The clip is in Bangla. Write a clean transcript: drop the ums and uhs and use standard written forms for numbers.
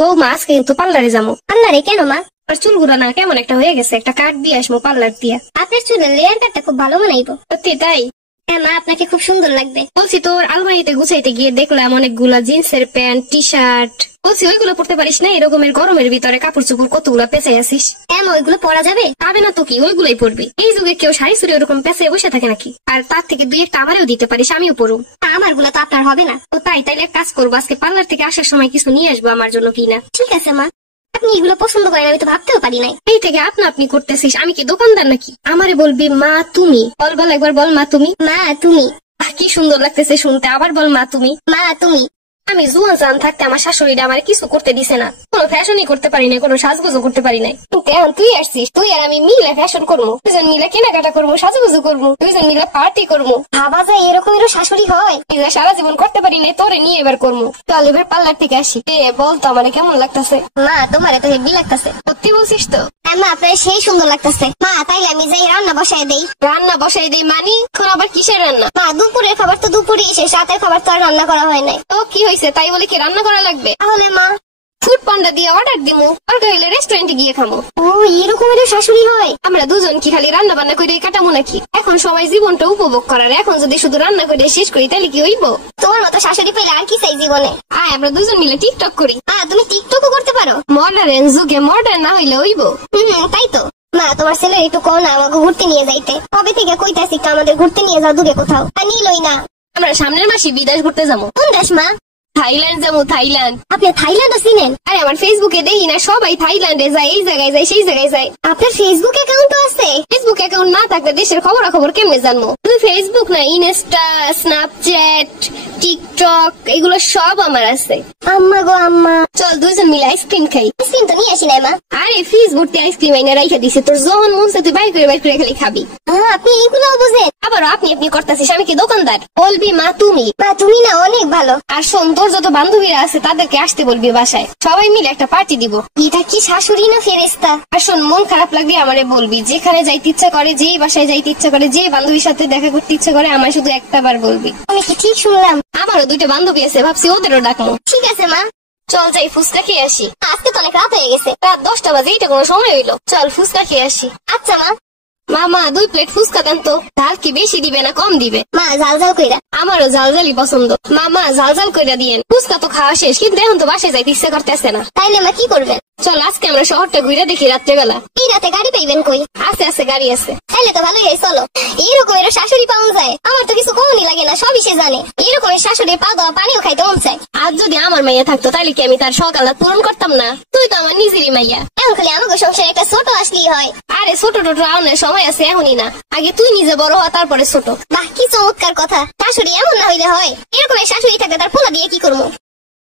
বৌমা আজকে কিন্তু পার্লারে যাবো। পার্লারে কেন মা? আর চুলগুলো না কেমন একটা হয়ে গেছে, একটা কাট দিয়ে আসবো পার্লার দিয়া। আপনার চুলের লেয়ার কাটটা খুব ভালো বানাইবো। সত্যি তাই? হ্যাঁ মা, আপনাকে খুব সুন্দর লাগবে। বলছি তোর আলমারিতে গুছাইতে গিয়ে দেখলাম অনেকগুলা জিন্সের প্যান্ট, টি শার্ট। বলছি ওইগুলো পড়তে পারিস না? এরকমের গরমের ভিতরে কাপড় চোপড় কতগুলো পেঁচাই আসিস। হ্যাঁ মা, ওইগুলো পরা যাবে? পাবে না তো কি, ওইগুলোই পড়বি। এই যুগে কেউ শাড়ি চুড়ি ওরকম পেঁচাই বসে থাকে নাকি? আর তার থেকে দুই একটা আমারও দিতে পারিস, আমিও পড়ুম। আমার গুলো তো আপনার হবে না। ও তাই? তাইলে এক কাজ করবো, আজকে পার্লার থেকে আসার সময় কিছু নিয়ে আসবো আমার জন্য কিনা। ঠিক আছে মা, আপনি এগুলো পছন্দ করেন আমি তো ভাবতেও পারি নাই। এই থেকে আপনা আপনি করতেছিস, আমি কি দোকানদার নাকি? আমারে বলবি মা তুমি। বল একবার বল মা তুমি। মা তুমি। কি সুন্দর লাগতেছে শুনতে, আবার বল মা তুমি। মা তুমি। আমি জুয়ান জান থাকতে আমার শাশুড়িটা আমার কিছু করতে দিছে না, কোনো ফ্যাশনই করতে পারি না, কোনো সাজগুজো করতে পারি নাই। এখন তুই আসছিস, তুই আর আমি মিলে ফ্যাশন করবো, দুজন মিলে কেনাকাটা করবো, সাজুগুজু করবো, দুজন মিলে পার্টি করবো। ভাবা যায় এরকমেরও শাশুড়ি হয়? সারা জীবন করতে পারি নাই, তোরে নিয়ে এবার করবো। চল এবার পার্লার থেকে আসি। বলতো আমার কেমন লাগতেছে? মা তোমার তো হেভি লাগতেছে। সত্যি বলছিস তো? হ্যাঁ মা, আপনার সেই সুন্দর লাগতেছে। মা তাইলে আমি যাই রান্না বসাই দেই। রান্না বসাই দিই মানে? এখন আবার কিসের রান্না? মা দুপুরের খাবার তো দুপুরে শেষ, রাতের খাবার তো আর রান্না করা হয় নাই। তো কি হয়েছে, তাই বলে কি রান্না করা লাগবে? তাহলে মা ফুড পান্ডা দিয়ে অর্ডার দিমু, অর্ডার হইলে রেস্টুরেন্টে গিয়ে খামো। ও এরকমেরও শাশুড়ি হয়? আমরা দুজন কি খালি রান্না বান্না করে কাটামো নাকি? এখন সবাই জীবনটা উপভোগ করার, এখন যদি শুধু রান্না করে শেষ করি তাহলে কি হইব? তোমার মতো শাশুড়ি পেলে আর কি চাই জীবনে। আয় আমরা দুজন মিলে টিকটক করি। তুমি টিকটকও করতে পারো? মডার্ন যুগে মডার্ন না হইলে হইব। তাই তো। মা তোমার ছেলে একটু কও না আমাকে ঘুরতে নিয়ে যাইতে। কবে থেকে কইতাছি তো আমাদের ঘুরতে নিয়ে যাও দূরে কোথাও, নিলই না। আমরা সামনের মাসে বিদেশ ঘুরতে যাবো। কোন দেশ মা? থাইল্যান্ড যাবো। থাইল্যান্ড? আপনি থাইল্যান্ডও চিনেন? আরে আমার ফেসবুকে দেখি না সবাই থাইল্যান্ডে যায়, এই জায়গায় যায়, সেই জায়গায় যায়। আপনার ফেসবুক অ্যাকাউন্ট আছে? ফেসবুক অ্যাকাউন্ট না থাকলে দেশের খবরাখবর কেমনে জানবো? শুধু ফেসবুক না, ইনস্টা, স্ন্যাপচ্যাট, টিকটক এগুলো সব আমার আছে। আম্মা গো আম্মা, চল দুজন মিলে আইসক্রিম খাই। আইসক্রিম তো নিয়ে আসি নাই মা। আরে ফ্রিজ ভর্তি আইসক্রিম আইনা রাইখা দিছে, তোর যখন মন চায় তুই বাইর করে খালি খাবি। আপনি এগুলোও বুঝেন? আবার আপনি করতেছিস, আমি কি দোকানদার? বলবি মা তুমি। মা তুমি না অনেক ভালো। আর শোন, তোর যত বান্ধবীরা আছে তাদেরকে আসতে বলবি বাসায়, সবাই মিলে একটা পার্টি দিব। এটা কি শাশুড়ি না ফেরেশতা? আর শোন, মন খারাপ লাগলে আমারে বলবি, যেখানে যাইতে ইচ্ছা করে, যেই বাসায় যাইতে ইচ্ছা করে, যে বান্ধবীর সাথে দেখা করতে ইচ্ছা করে, আমার শুধু একটা বার বলবি। আমি কি ঠিক শুনলাম? আমারও দুইটা বান্ধবী আছে, ভাবছি ওদেরও ডাকবো। ঠিক আছে মা। চল যাই ফুচকা খেয়ে আসি। আজকে তো অনেক রাত হয়ে গেছে। রাত 10টা বাজে, এইটা কোনো সময় হইলো? চল ফুচকা খেয়ে আসি। আচ্ছা মা। মামা 2 প্লেট ফুচকা দেন তো। ঝাল কি বেশি দিবে না কম দিবে? মা ঝাল ঝাল কইরা। আমারও ঝাল ঝালই পছন্দ। মামা ঝাল ঝাল কইরা দিয়েন। ফুচকা তো খাওয়া শেষ, কিন্তু এখন তো বাসায় যাইতে ইচ্ছা করতেছে না। তাইলে মা কি করবেন? চল আজকে আমরা শহরটা ঘুরে দেখি রাত্রেবেলা। এই রাতে গাড়ি পাইবেন কই? আছে গাড়ি আছে। তাইলে তো ভালোই হয়, চলো। এরকমের শাশুড়ি পাওয়া যায়? আমার তো কিছু কমই লাগে না, সবই সে জানে। এরকমের শাশুড়ি পা দেওয়া পানিও খাইতে মন চায়। আজ যদি আমার মাইয়া থাকতো তাহলে কি আমি তার সকালাত পূরণ করতাম না? তুই তো আমার নিজেরই মাইয়া। এখন খালি আমাকে সংসারে একটা ছোট আসলেই হয়। আরে ছোট টোটো আউনের সময় আছে, এখনই না। আগে তুই নিজে বড় হওয়া, তারপরে ছোট। বাহ কি চমৎকার কথা। শাশুড়ি এমন না হইলে হয়? এরকমের শাশুড়ি থাকলে তার পোলা দিয়ে কি করবো?